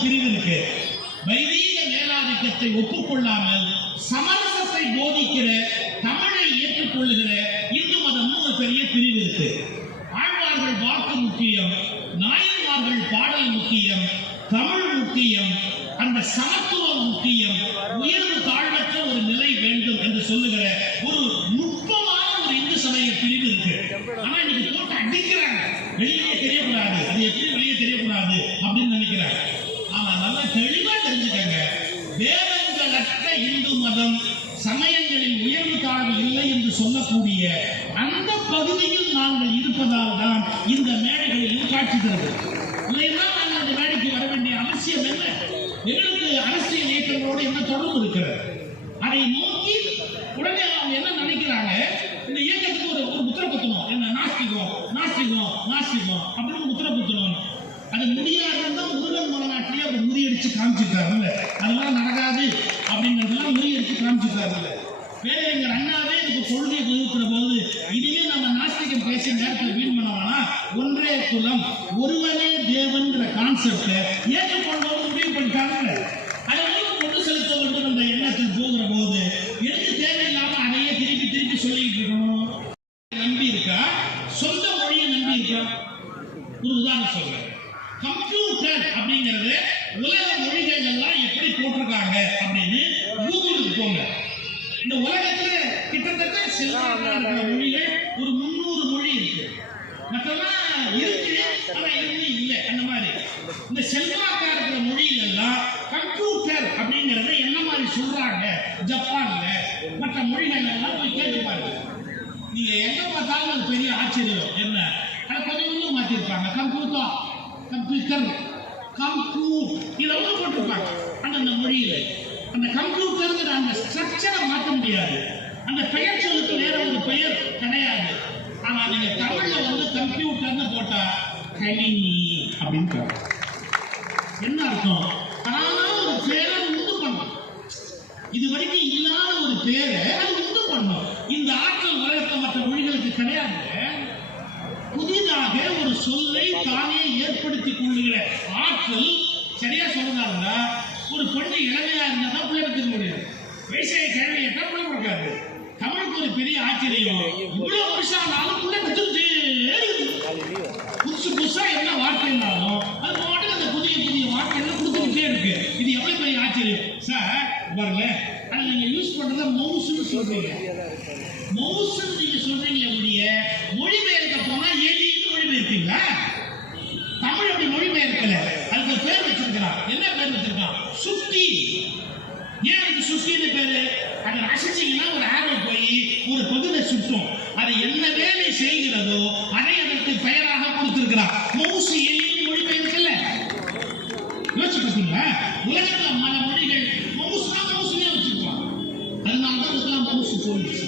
பிரிவிற்கு வைதீக மேலாதிக்கத்தை ஒப்புக்கொள்ளாமல் சமரசத்தை போதிக்கிற தமிழை ஏற்றுக்கொள்ளுகிற இந்து மதம் ஒரு பெரிய பிரிவு இருக்கு ஆழ்வார்கள் வாக்கு முக்கியம் நாயன்மார்கள் பாடல் முக்கியம் தமிழ் முக்கியம் அந்த சமத்துவம் முக்கியம் உயர்வு தாழ்வற்ற ஒரு நிலை வேண்டும் என்று சொல்லுகிற ஒரு நுட்பமான ஒரு இந்து சமய பிரிவு இருக்கு ஆனா இன்னைக்கு போட்டு அடிக்கிறாங்க வெளியே தெரியக்கூடாது அது எப்படி வெளியே தெரியக்கூடாது அப்படின்னு நினைக்கிறாங்க ஆனா நல்லா தெளிவா தெரிஞ்சுக்கங்க வேதங்களற்ற இந்து மதம் சமயங்களில் உயர்வு தாழ்வு இல்லை என்று சொல்லக்கூடிய அந்த பகுதியில் நாங்கள் இருப்பதால் தான் இந்த மேடைகளில் காட்சி தருகிறது இல்லைன்னா நாங்கள் அந்த மேடைக்கு வர வேண்டிய அவசியம் என்ன எங்களுக்கு அரசியல் இயக்கங்களோடு என்ன தொடர்பு இருக்கிறது? அதை நோக்கி உடனே அவங்க என்ன நினைக்கிறாங்க? இந்த இயக்கத்துக்கு ஒரு ஒரு முத்திர குத்தணும் என்ன நாஸ்திகம் நாஸ்திகம் நாஸ்திகம் அப்படின்னு முத்திர குத்தணும் அது முடியாதுன்னு தான் முருகன் மாநாட்டிலே அவர் முறியடிச்சு காமிச்சிருக்காருல்ல அதெல்லாம் நடக்காது அப்படிங்கிறதெல்லாம் முறியடிச்சு காமிச்சிருக்காருல்ல அண்ணாவே இதுக்கு கொள்கை வகுக்கிற போது இனிமே நம்ம நாஸ்திகம் பேசிய நேரத்தில் வீண் பண்ண ஒன்றே குலம் ஒருவனே தேவன்ற கான்செப்டை ஏற்றுக்கொண்டவங்க முடிவு பண்ணிட்டாங்க. அதை நோக்கி கொண்டு செலுத்த வேண்டும் என்ற எண்ணத்தில் போகிற போது எதுக்கு தேவையில்லாம அதையே திருப்பி திருப்பி சொல்லிட்டு இருக்கணும்? நம்பி இருக்கா? சொந்த மொழியை நம்பி இருக்கா? ஒரு உதாரணம் சொல்றேன். கம்ப்யூட்டர் அப்படிங்கிறது உலக மொழிகள் எல்லாம் எப்படி போட்டிருக்காங்க இருக்கிற மொழிகள் ஒரு முந்நூறு மொழி இருக்கு. மற்றெல்லாம் இருக்கு ஆனா எதுவுமே இல்லை. அந்த மாதிரி. இந்த செல்வாக்கா இருக்கிற மொழிகள் எல்லாம் கம்ப்யூட்டர் அப்படிங்கறத என்ன மாதிரி சொல்றாங்க? ஜப்பான்ல மற்ற மொழிகள் எல்லாம் போய் கேட்டு பாருங்க. நீங்க எங்க பார்த்தாலும் அது பெரிய ஆச்சரியம். என்ன? அதை கொஞ்சம் கொஞ்சம் மாத்திருப்பாங்க. கம்ப்யூட்டர் கம்ப்யூட்டர் கம்ப்யூட் இதெல்லாம் போட்டிருப்பாங்க. அந்தந்த மொழியில. அந்த கம்ப்யூட்டருங்கிற அந்த ஸ்ட்ரக்சரை மாற்ற முடியாது அந்த பெயர் சொல்லுக்கு வேற ஒரு பெயர் கிடையாது. ஆனா நீங்க தமிழ்ல வந்து கம்ப்யூட்டர்னு போட்டா கணினி அப்படின்னு என்ன அர்த்தம்? ஆனா ஒரு பேரை உண்டு பண்ணும். இது வரைக்கும் இல்லாத ஒரு பேரை அது உண்டு பண்ணும். இந்த ஆற்றல் வளர்த்த மற்ற மொழிகளுக்கு கிடையாது. புதிதாக ஒரு சொல்லை தானே ஏற்படுத்திக் கொள்ளுகிற ஆற்றல் சரியா சொல்றதா ஒரு பொண்ணு இளமையா இருந்தா தான் பிள்ளை எடுத்துக்க முடியும் வயசாய கேள்வி எட்டா பிள்ளை கொடுக்காது பெரிய ஆச்சரியம் இவ்வளவு வருஷம் ஆனாலும் பிள்ளை புதுசு புதுசா என்ன வார்த்தைனாலும் அது பாட்டுக்கு அந்த புதிய புதிய வார்த்தைகள் கொடுத்துக்கிட்டே இருக்கு. இது எவ்வளவு பெரிய ஆச்சரியம் சார் பாருங்க. அதை நீங்க யூஸ் பண்றத மவுஸ்னு சொல்றீங்க. மவுஸ்னு நீங்க சொல்றீங்களே ஒழிய மொழிபெயர்க்க போனா எலின்னு மொழிபெயர்த்தீங்களா தமிழ் அப்படி மொழிபெயர்க்கல. சுற்றும் அது என்ன வேலை செய்கிறதோ அதை அதற்கு பெயராக கொடுத்திருக்கிறார். மவுசு எளிய மொழி பெயர்க்கல யோசிச்சு பார்த்தீங்களா உலகத்துல பல மொழிகள் மவுசுனா மவுசுனே வச்சிருப்பாங்க அதனாலதான் இதெல்லாம் மவுசு சொல்லிச்சு